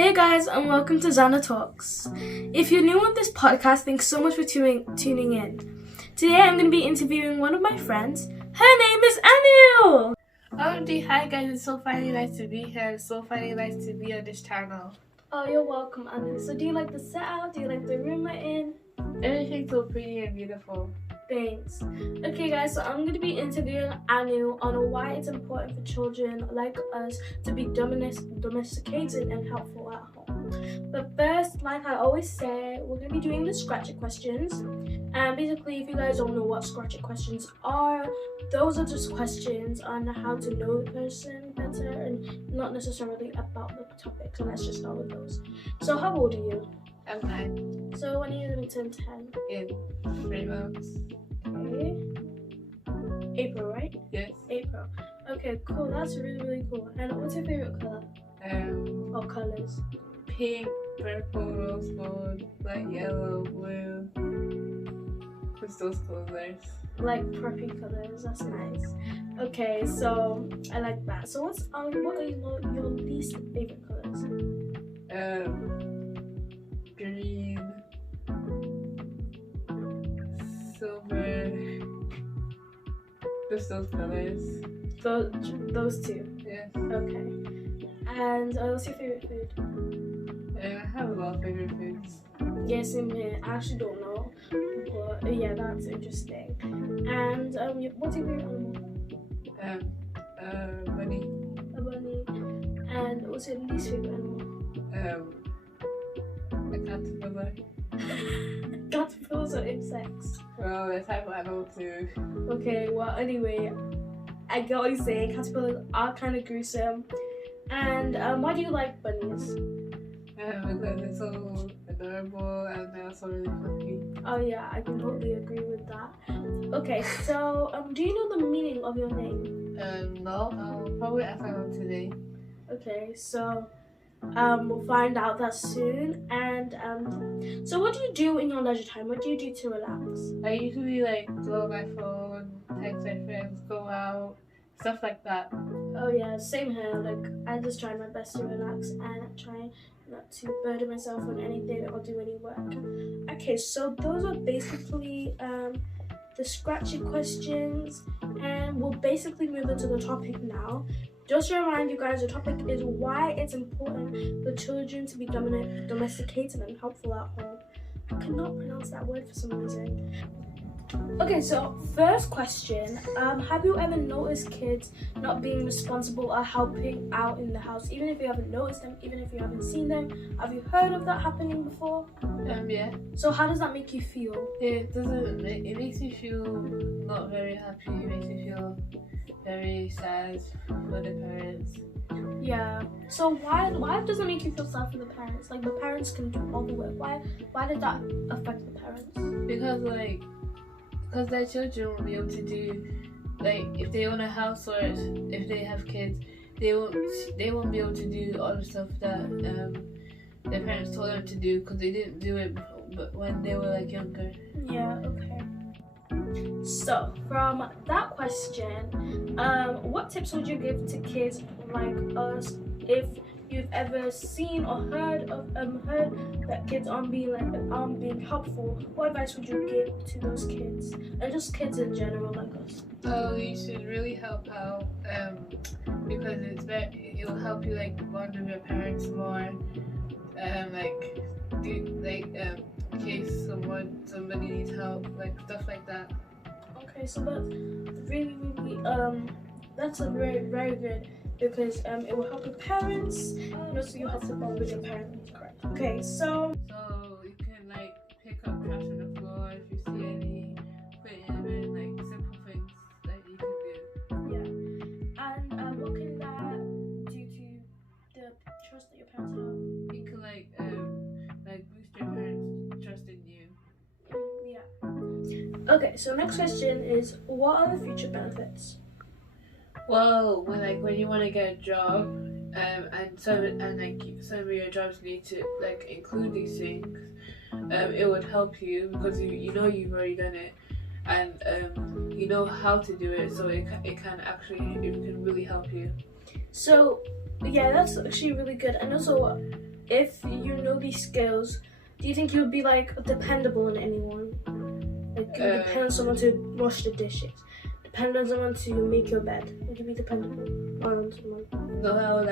Hey guys, and welcome to Zhana Talks. If you're new on this podcast, thanks so much for tuning in. Today I'm going to be interviewing one of my friends. Her name is Anu! Hi guys, it's so finally nice to be here. It's so finally nice to be on this channel. Oh, you're welcome, Anu. So do you like the setup? Do you like the room we're in? Everything's so pretty and beautiful. Thanks. Okay guys, so I'm going to be interviewing Anu on why it's important for children like us to be domesticated and helpful at home. But first, like I always say, we're going to be doing the scratch it questions. And basically, if you guys don't know what scratch it questions are, those are just questions on how to know the person better and not necessarily about the topic. So let's just start with those. So how old are you? I'm 9. So when are you going to turn 10? In 3 months. Okay. April, right? Yes. April. Okay, cool. That's really, really cool. And what's your favorite color? Or colors? Pink, purple, rose gold, light yellow, blue. What's those colors? Like preppy colors. That's nice. Okay, so I like that. So what are your least favorite colors? Green, silver, just those colors. Those two. Yes. Okay. And what's your favorite food? I have a lot of favorite foods. Yes, in here. I actually don't know. But yeah, that's interesting. And what's your favorite animal? Bunny. A bunny. And what's your least favorite animal? A caterpillar. Caterpillars or insects? Well, the type of animal too. Okay, well, anyway, I get what you're saying. Caterpillars are kind of gruesome. And why do you like bunnies? Because they're so adorable and they're also really fluffy. Oh yeah, I can totally agree with that. Okay, so do you know the meaning of your name? No, I'll probably ask my mom today. Okay, so we'll find out that soon. And so what do you do in your leisure time? What do you do to relax? I usually go on my phone, text my friends, go out, stuff like that. Oh yeah, same here. Like I just try my best to relax and try not to burden myself on anything or do any work. Okay, so those are basically the scratchy questions, and we'll basically move into the topic now. Just to remind you guys, the topic is why it's important for children to be domesticated and helpful at home. I cannot pronounce that word for some reason. Okay, so first question, have you ever noticed kids not being responsible or helping out in the house, even if you haven't noticed them, even if you haven't seen them? Have you heard of that happening before? Yeah. So how does that make you feel? It makes me feel not very happy. It makes me feel very sad for the parents. Yeah. So why does it make you feel sad for the parents? Like the parents can do all the work. Why did that affect the parents? Because their children won't be able to do, if they own a house or if they have kids, they won't be able to do all the stuff that their parents told them to do because they didn't do it but when they were younger. Yeah. Okay. So from that question, what tips would you give to kids like us if you've ever seen or heard that kids aren't being helpful? What advice would you give to those kids and just kids in general like us? Oh, you should really help out because it'll help you bond with your parents more. In case somebody needs help, stuff like that. Okay, so that's really that's a very, very good, because it will help your parents and also you have to bond with your parents, correct? Okay, so you can pick up trash on the floor if you see any, put it in the bin, simple things that you can do. Yeah. And what can that do to the trust that your parents have? You can boost your parents' trust in you. Yeah. Okay, so next question is, what are the future benefits? Well, when you want to get a job, and some of your jobs need to include these things, it would help you because you know you've already done it, and you know how to do it, so it can really help you. So yeah, that's actually really good. And also if you know these skills, do you think you'd be like dependable on anyone? Like you depend on someone to wash the dishes, depend on someone to make your bed. Would you be dependable on someone? No, I would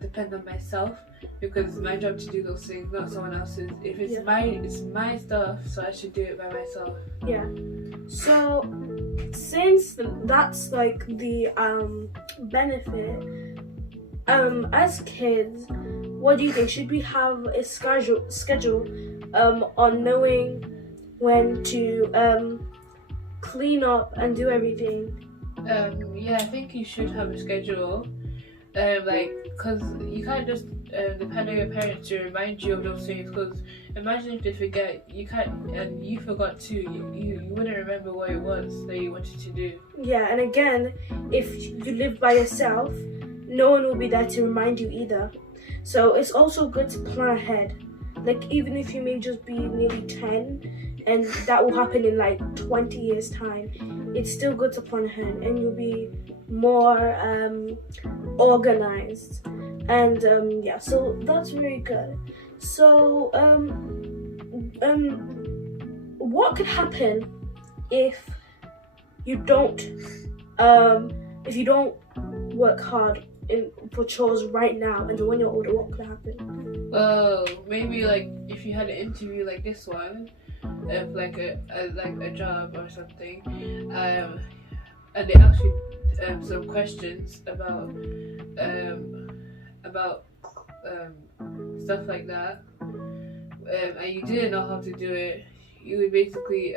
depend on myself because it's my job to do those things, not someone else's. If it's it's my stuff, so I should do it by myself. Yeah. So since that's like the benefit, as kids, what do you think? Should we have a schedule on knowing when to clean up and do everything? Yeah, I think you should have a schedule. Because you can't just depend on your parents to remind you of those things. Because imagine if they forget, and you forgot too. You wouldn't remember what it was that you wanted to do. Yeah, and again, if you live by yourself, no one will be there to remind you either. So it's also good to plan ahead. Like even if you may just be nearly 10, and that will happen in like 20 years time, it's still good to plan ahead, and you'll be more organized. And so that's very good. So what could happen if you don't work hard for chores right now, and when you're older, what could happen? Well, maybe like if you had an interview like this one, like a job or something, and they ask you some questions about stuff like that, and you didn't know how to do it, you would basically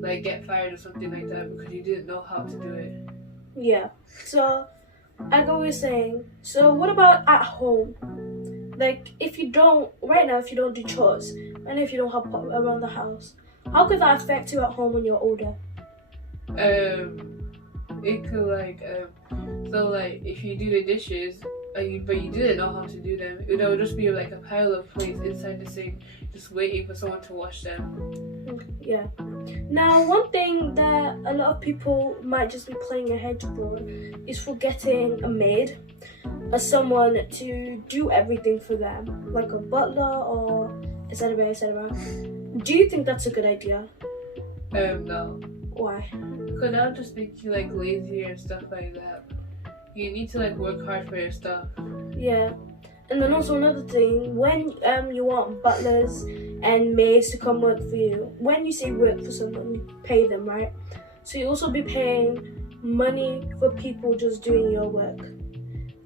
like get fired or something like that because you didn't know how to do it. Yeah. So I get what you're saying. So what about at home? Like if you don't do chores and if you don't help around the house, how could that affect you at home when you're older? It could so like if you do the dishes but you didn't know how to do them, it would just be like a pile of plates inside the sink just waiting for someone to wash them. Yeah. Now one thing that a lot of people might just be playing ahead for is for getting a maid, or someone to do everything for them, like a butler or etc. etc. Do you think that's a good idea? No. Why? Because that would just make you like lazy and stuff like that. You need to like work hard for your stuff. Yeah. And then also another thing, when you want butlers and maids to come work for you, when you say work for someone, you pay them, right? So you also be paying money for people just doing your work.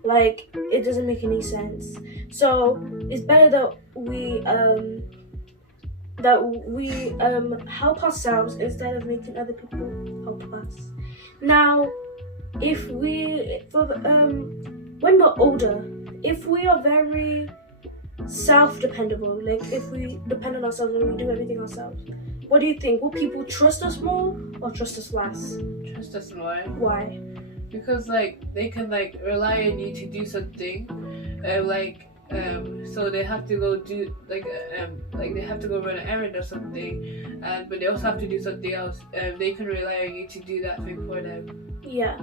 Like, it doesn't make any sense. So it's better that we help ourselves instead of making other people help us. Now, when we're older, if we are very self-dependable, like if we depend on ourselves and we do everything ourselves, what do you think? Will people trust us more or trust us less? Trust us more. Why? Because like they can like rely on you to do something, so they have to go do they have to go run an errand or something, but they also have to do something else. They can rely on you to do that thing for them. Yeah.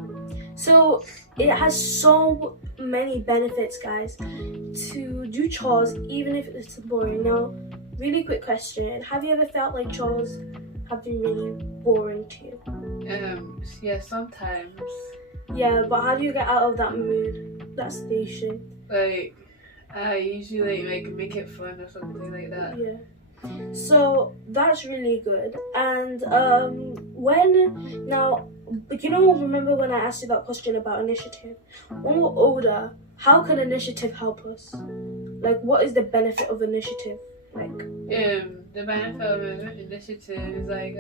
So it has so many benefits, guys, to do chores, even if it's boring. Now, really quick question: have you ever felt like chores have been really boring to you? Yeah, sometimes. Yeah, but how do you get out of that mood, that station? Like, I usually make it fun or something like that. Yeah. So that's really good. And remember when I asked you that question about initiative? When we're older, how can initiative help us? Like, what is the benefit of initiative? Like, the benefit of initiative is like,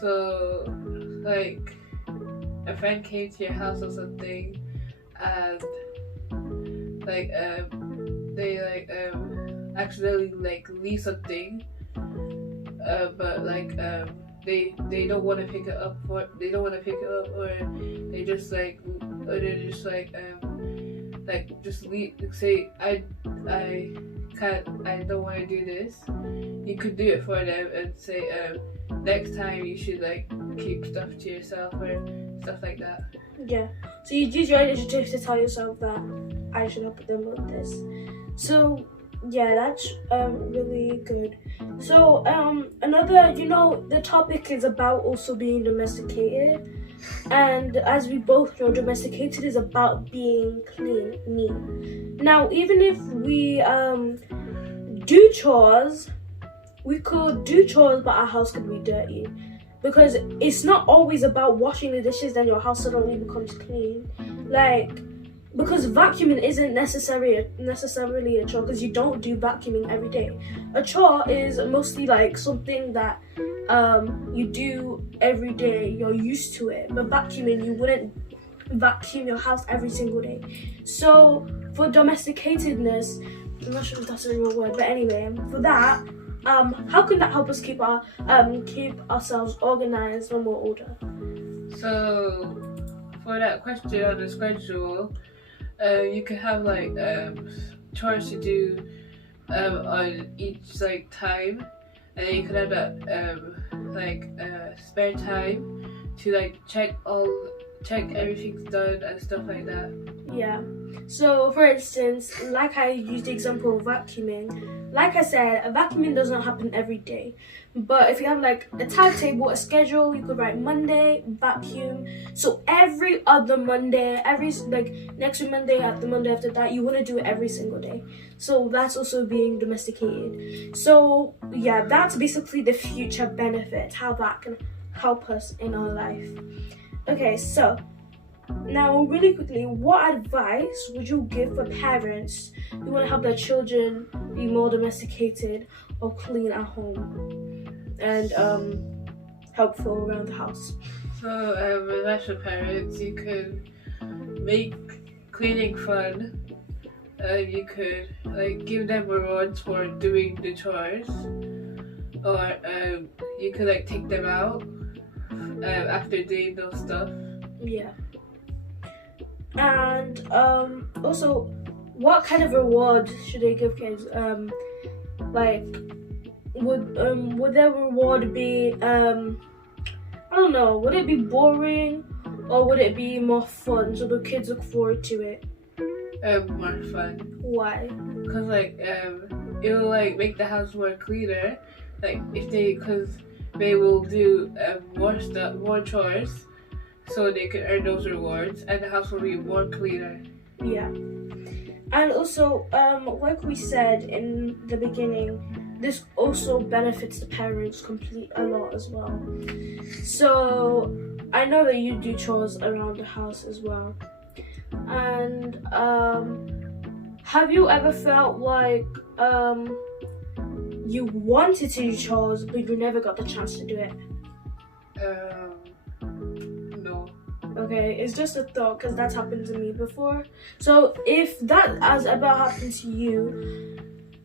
so like a friend came to your house or something, and like they like accidentally like leave something, but like they don't want to pick it up, or they just leave, say I don't want to do this. You could do it for them and say next time you should like keep stuff to yourself or stuff like that. Yeah. So you use your initiative to tell yourself that I should help them with this. So yeah, that's really good. So another, the topic is about also being domesticated, and as we both know, domesticated is about being clean, neat. Now, even if we do chores, we could do chores, but our house could be dirty. Because it's not always about washing the dishes, then your house suddenly becomes clean. Because vacuuming isn't necessarily a chore, because you don't do vacuuming every day. A chore is mostly like something that you do every day, you're used to it. But vacuuming, you wouldn't vacuum your house every single day. So for domesticatedness, I'm not sure if that's a real word, but anyway, for that, how can that help us keep ourselves organized when we're older? So for that question on the schedule, you can have like chores to do on each like time, and then you could have that spare time to like check everything's done and stuff like that. Yeah. So for instance, like I used the example of vacuuming. Like I said, vacuuming doesn't happen every day. But if you have like a timetable, a schedule, you could write Monday, vacuum. So every other Monday, next week Monday, the Monday after that, you want to do it every single day. So that's also being domesticated. So yeah, that's basically the future benefit, how that can help us in our life. Okay, so now really quickly, what advice would you give for parents who want to help their children be more domesticated or clean at home and helpful around the house? So as for parents, you could make cleaning fun. You could like give them rewards for doing the chores, or you could like take them out after doing those stuff. Yeah. And also, what kind of reward should they give kids? Would their reward be I don't know, would it be boring or would it be more fun so the kids look forward to it? More fun. Why? Because it will like make the house more cleaner. Because they will do more chores, so they can earn those rewards, and the house will be more cleaner. Yeah. And also, like we said in the beginning, this also benefits the parents a lot as well. So I know that you do chores around the house as well. And have you ever felt like you wanted to do chores but you never got the chance to do it? No. Okay, it's just a thought because that's happened to me before. So if that has ever happened to you,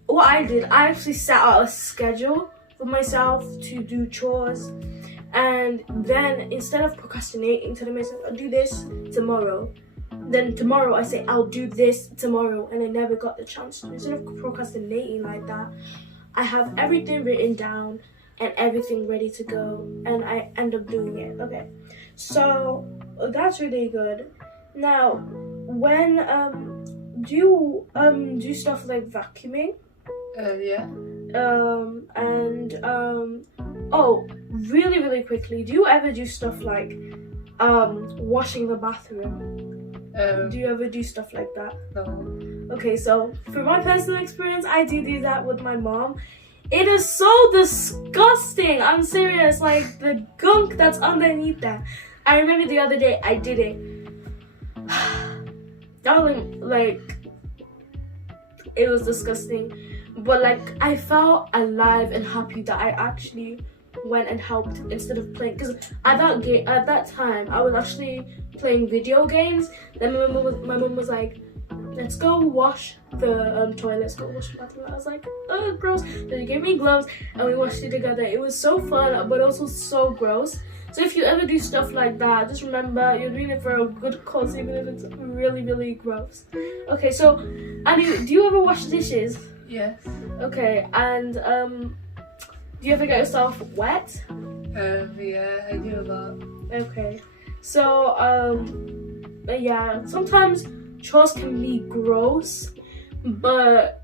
what I did, I actually set out a schedule for myself to do chores, and then instead of procrastinating, telling myself I'll do this tomorrow, then tomorrow I say I'll do this tomorrow, and I never got the chance to. Instead of procrastinating like that, I have everything written down and everything ready to go, and I end up doing it. Okay, so that's really good. Now, when do you do stuff like vacuuming? Yeah. Oh, really quickly, do you ever do stuff like washing the bathroom? Do you ever do stuff like that? No. Okay, so from my personal experience, I do that with my mom. It is so disgusting. I'm serious, like the gunk that's underneath that. I remember the other day I did it. Darling, like, it was disgusting. But like, I felt alive and happy that I actually went and helped instead of playing. Because at that time, I was actually playing video games. Then my mom was like, let's go wash the toilet, let's go wash the bathroom. I was like, oh, gross. So they gave me gloves and we washed it together. It was so fun, but also so gross. So if you ever do stuff like that, just remember you're doing it for a good cause, even if it's really gross. Okay, so Annie, do you ever wash dishes? Yes. Okay, and do you ever get yourself wet? Yeah, I do a lot. Okay, so yeah, sometimes chores can be gross, but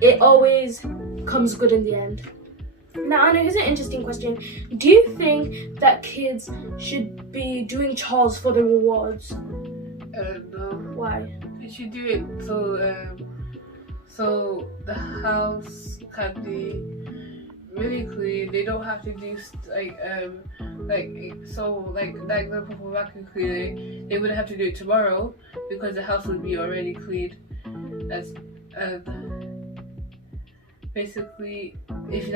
it always comes good in the end. Now, Anna, here's an interesting question. Do you think that kids should be doing chores for the rewards? No. Why? You should do it so the house can be really clean. They don't have to do like example for vacuum cleaning. They wouldn't have to do it tomorrow because the house would be already clean. As basically, if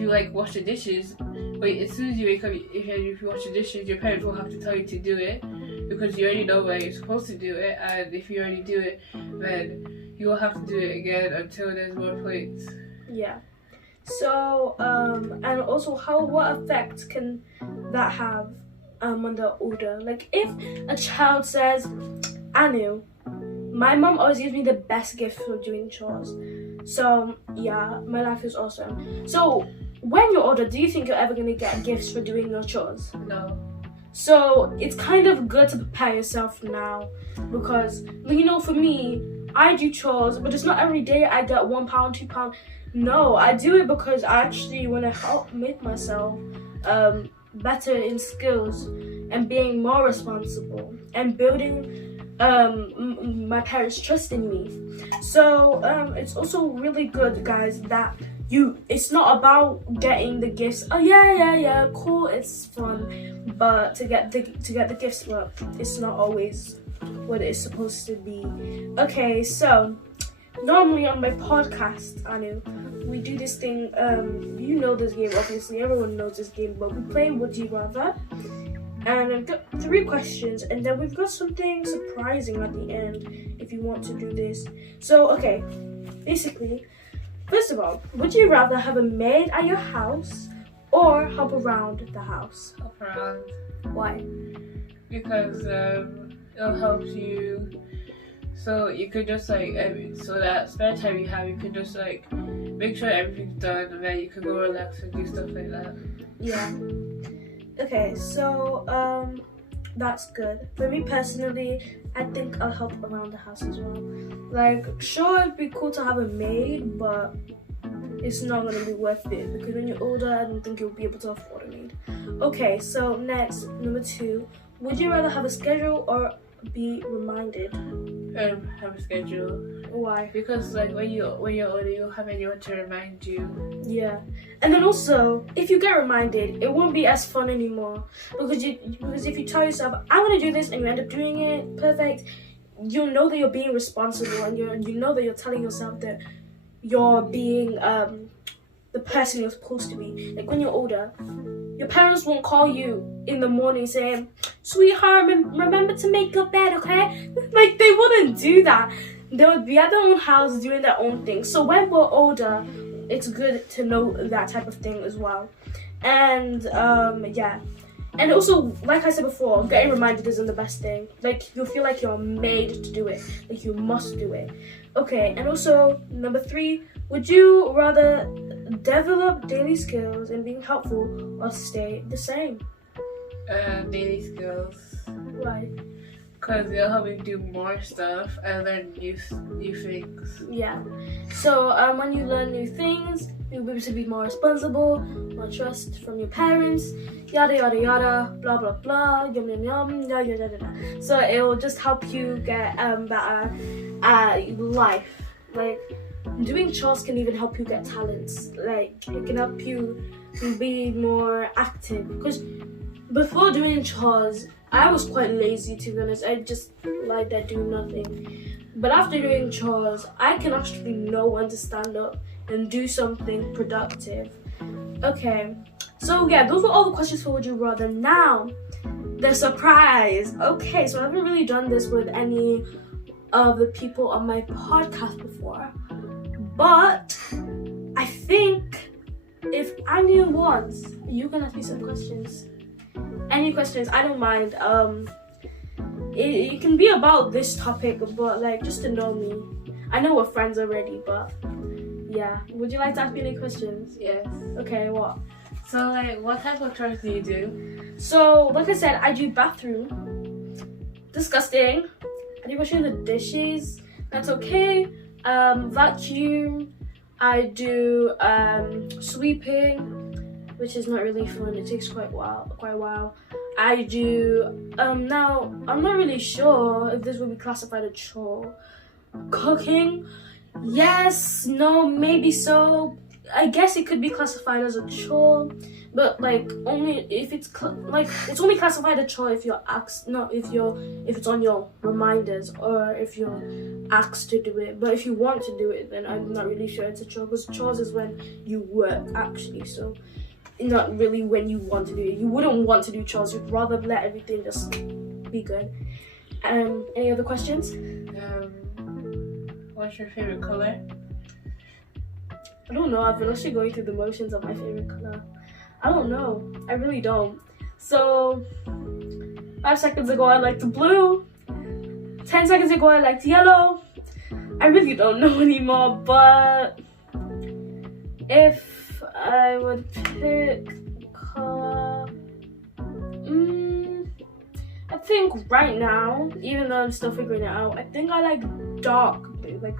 you wash the dishes, as soon as you wake up, if you wash the dishes, your parents won't have to tell you to do it because you already know where you're supposed to do it. And if you already do it, then you will have to do it again until there's more plates. Yeah. So, and also, what effect can that have when they're older? Like, if a child says, Anu, my mom always gives me the best gift for doing chores. So, yeah, my life is awesome. So, when you're older, do you think you're ever going to get gifts for doing your chores? No. So, it's kind of good to prepare yourself now. Because, for me, I do chores, but it's not every day I get £1, £2. No, I do it because I actually want to help make myself better in skills and being more responsible and building my parents' trust in me. So it's also really good, guys, that it's not about getting the gifts. Oh yeah, cool, it's fun, but to get the gifts, well, it's not always what it's supposed to be. Okay, so normally on my podcast, Anu, we do this thing. You know this game, obviously. Everyone knows this game, but we play Would You Rather. And I've got 3 questions, and then we've got something surprising at the end if you want to do this. So, okay, basically, first of all, would you rather have a maid at your house or help around the house? Help around. Why? Because it'll help you. So you could just so that spare time you have, you could just make sure everything's done, and then you can go relax and do stuff like that. Yeah. Okay, so that's good. For me personally, I think I'll help around the house as well. Sure, it'd be cool to have a maid, but it's not gonna be worth it because when you're older, I don't think you'll be able to afford a maid. Okay, so next, number 2, would you rather have a schedule or be reminded? Have a schedule. Why? Because when you're older, you'll have anyone to remind you. Yeah, and then also if you get reminded, it won't be as fun anymore because if you tell yourself I'm gonna do this and you end up doing it perfect, you'll know that you're being responsible and you know that you're telling yourself that you're being the person you're supposed to be. Like when you're older, your parents won't call you in the morning saying, sweetheart, remember to make your bed, okay? They wouldn't do that. They would be at their own house doing their own thing. So when we're older, it's good to know that type of thing as well. And yeah. And also, like I said before, getting reminded isn't the best thing. You'll feel like you're made to do it. You must do it. Okay, and also, number 3, would you rather develop daily skills and being helpful or stay the same? Daily skills. Why? Because it'll help me do more stuff and learn new things. Yeah. So when you learn new things, you'll be able to be more responsible, more trust from your parents, yada yada yada, blah blah blah, yum yum yum, yada yada yada. So it will just help you get better life. Doing chores can even help you get talents. It can help you be more active. Because before doing chores, I was quite lazy, to be honest. I just liked that doing nothing. But after doing chores, I can actually know when to stand up and do something productive. Okay, so yeah, those were all the questions for Would You Rather. Now, the surprise. Okay, so I haven't really done this with any of the people on my podcast before. But I think if Anya wants, you can ask me some questions. Any questions, I don't mind. It can be about this topic, but just to know me. I know we're friends already, but yeah. Would you like to ask me any questions? Yes. Okay, what? So what type of chores do you do? So like I said, I do bathroom. Disgusting. I do washing the dishes. That's okay. Vacuum. I do sweeping, which is not really fun. It takes quite a while. I do now I'm not really sure if this would be classified a chore. Cooking, yes, no, maybe so. I guess it could be classified as a chore, but like only if it's it's only classified a chore if you're asked, not if it's on your reminders or if you're asked to do it. But if you want to do it, then I'm not really sure it's a chore, because chores is when you work actually. So not really when you want to do it. You wouldn't want to do chores. You'd rather let everything just be good. Any other questions? What's your favorite color? I don't know. I've been actually going through the motions of my favorite color. I don't know. I really don't. So 5 seconds ago I liked blue. 10 seconds ago I liked yellow. I really don't know anymore. But if I would pick color, I think right now, even though I'm still figuring it out, I think I like dark blue, like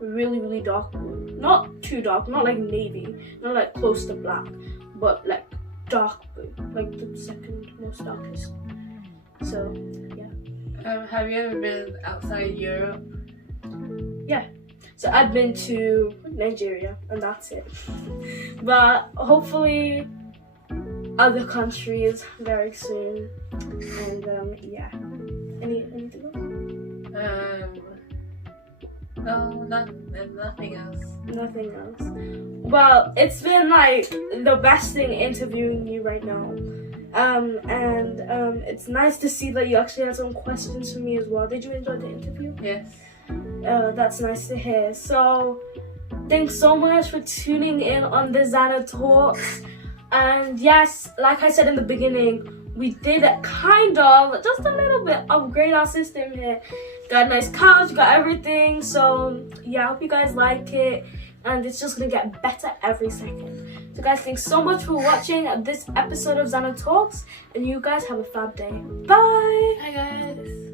really, really dark blue. Not too dark, not like navy, not like close to black, but like dark blue, like the second most darkest. So, yeah. Have you ever been outside Europe? Yeah. So I've been to Nigeria, and that's it. But hopefully other countries very soon. And yeah. Anything else? No, nothing else. Nothing else. Well, it's been like the best thing interviewing you right now. And it's nice to see that you actually had some questions for me as well. Did you enjoy the interview? Yes. That's nice to hear. So, thanks so much for tuning in on the Zhana Talks. And yes, like I said in the beginning, we did just a little bit upgrade our system here. Got a nice couch, got everything. So yeah, I hope you guys like it. And it's just gonna get better every second. So guys, thanks so much for watching this episode of Zhana Talks. And you guys have a fab day. Bye! Hi guys!